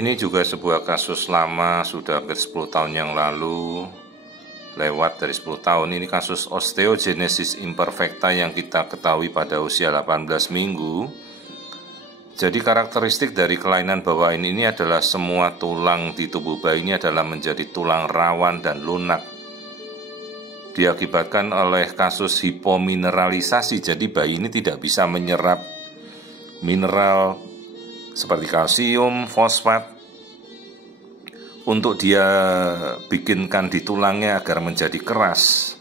Ini juga sebuah kasus lama, sudah hampir 10 tahun yang lalu, lewat dari 10 tahun. Ini kasus osteogenesis imperfecta yang kita ketahui pada usia 18 minggu. Jadi karakteristik dari kelainan bawaan ini adalah semua tulang di tubuh bayi ini adalah menjadi tulang rawan dan lunak. Diakibatkan oleh kasus hipomineralisasi, jadi bayi ini tidak bisa menyerap mineral seperti kalsium, fosfat untuk dia bikinkan di tulangnya agar menjadi keras.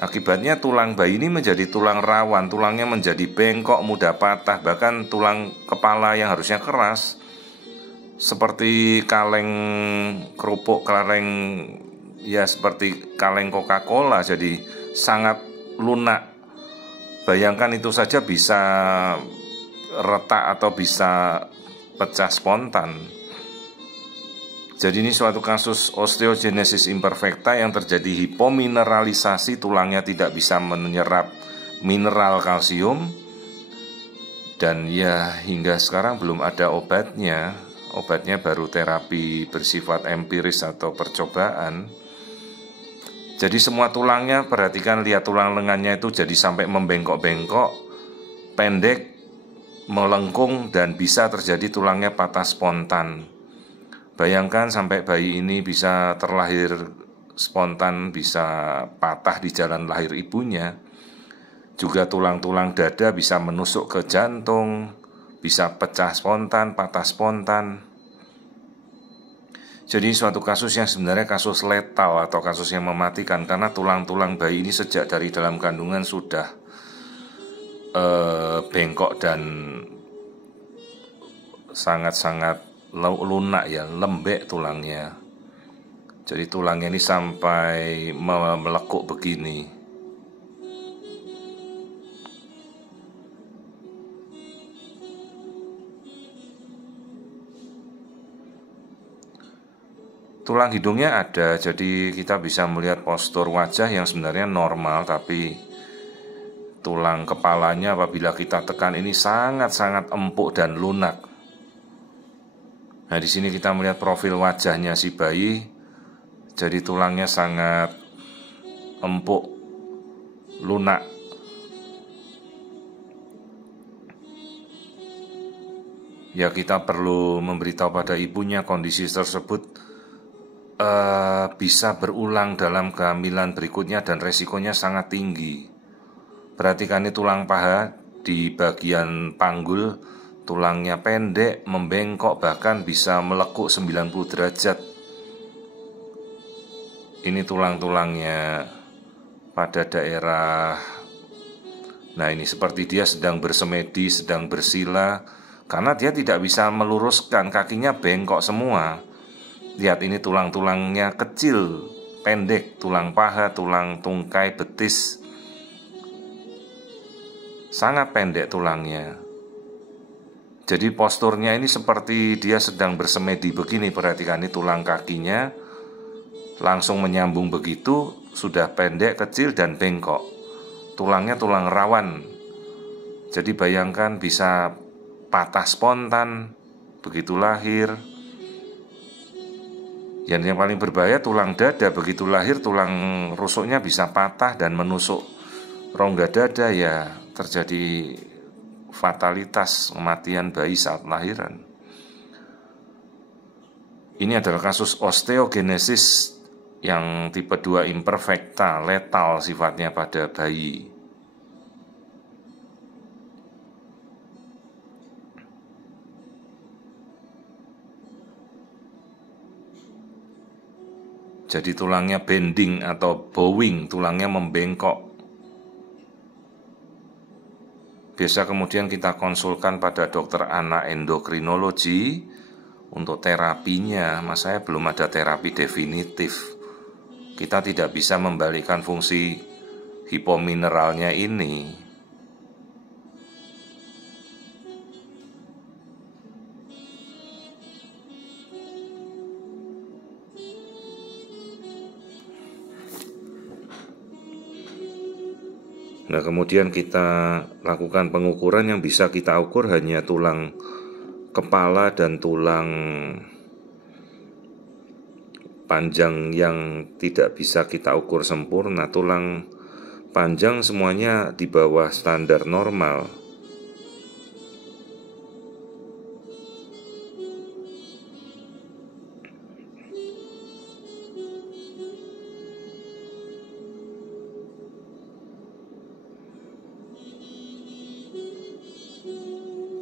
Akibatnya tulang bayi ini menjadi tulang rawan, tulangnya menjadi bengkok, mudah patah, bahkan tulang kepala yang harusnya keras seperti kaleng kerupuk, kaleng ya seperti kaleng Coca-Cola, jadi sangat lunak. Bayangkan itu saja bisa retak atau bisa pecah spontan. Jadi ini suatu kasus osteogenesis imperfecta yang terjadi hipomineralisasi, tulangnya tidak bisa menyerap mineral kalsium. Dan ya hingga sekarang belum ada obatnya. Obatnya baru terapi bersifat empiris atau percobaan. Jadi semua tulangnya, perhatikan, lihat tulang lengannya itu jadi sampai membengkok-bengkok, pendek, melengkung, dan bisa terjadi tulangnya patah spontan. Bayangkan sampai bayi ini bisa terlahir spontan, bisa patah di jalan lahir ibunya. Juga tulang-tulang dada bisa menusuk ke jantung, bisa pecah spontan, patah spontan. Jadi suatu kasus yang sebenarnya kasus letal atau kasus yang mematikan, karena tulang-tulang bayi ini sejak dari dalam kandungan sudah bengkok dan sangat-sangat lunak ya, lembek tulangnya. Jadi tulangnya ini sampai melekuk begini. Tulang hidungnya ada, jadi kita bisa melihat postur wajah yang sebenarnya normal, tapi tulang kepalanya apabila kita tekan ini sangat-sangat empuk dan lunak. Nah, di sini kita melihat profil wajahnya si bayi. Jadi tulangnya sangat empuk, lunak. Ya, kita perlu memberitahu pada ibunya kondisi tersebut bisa berulang dalam kehamilan berikutnya dan resikonya sangat tinggi. Perhatikan ini tulang paha di bagian panggul, tulangnya pendek, membengkok, bahkan bisa melekuk 90 derajat. Ini tulang-tulangnya pada daerah. Nah, ini seperti dia sedang bersemedi, sedang bersila, karena dia tidak bisa meluruskan, kakinya bengkok semua. Lihat, ini tulang-tulangnya kecil, pendek, tulang paha, tulang tungkai, betis, sangat pendek tulangnya. Jadi posturnya ini seperti dia sedang bersemedi begini. Perhatikan ini tulang kakinya langsung menyambung begitu, sudah pendek, kecil, dan bengkok. Tulangnya tulang rawan. Jadi bayangkan bisa patah spontan begitu lahir. Yang paling berbahaya tulang dada, begitu lahir tulang rusuknya bisa patah dan menusuk rongga dada, ya terjadi fatalitas, kematian bayi saat lahiran. Ini adalah kasus osteogenesis yang tipe 2 imperfecta, letal sifatnya pada bayi. Jadi tulangnya bending atau bowing, tulangnya membengkok. Biasa kemudian kita konsulkan pada dokter anak endokrinologi untuk terapinya. Mas, saya belum ada terapi definitif. Kita tidak bisa membalikkan fungsi hipomineralnya ini. Nah, kemudian kita lakukan pengukuran. Yang bisa kita ukur hanya tulang kepala dan tulang panjang yang tidak bisa kita ukur sempurna. Tulang panjang semuanya di bawah standar normal.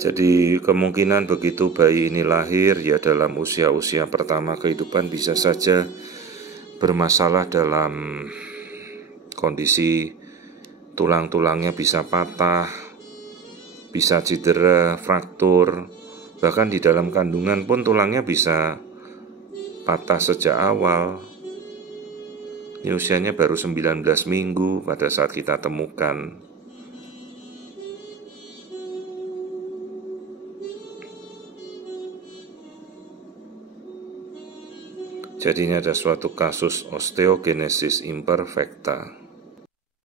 Jadi kemungkinan begitu bayi ini lahir, ya dalam usia-usia pertama kehidupan bisa saja bermasalah dalam kondisi tulang-tulangnya bisa patah, bisa cedera, fraktur. Bahkan di dalam kandungan pun tulangnya bisa patah sejak awal. Ini usianya baru 19 minggu pada saat kita temukan. Jadi ini ada suatu kasus osteogenesis imperfecta.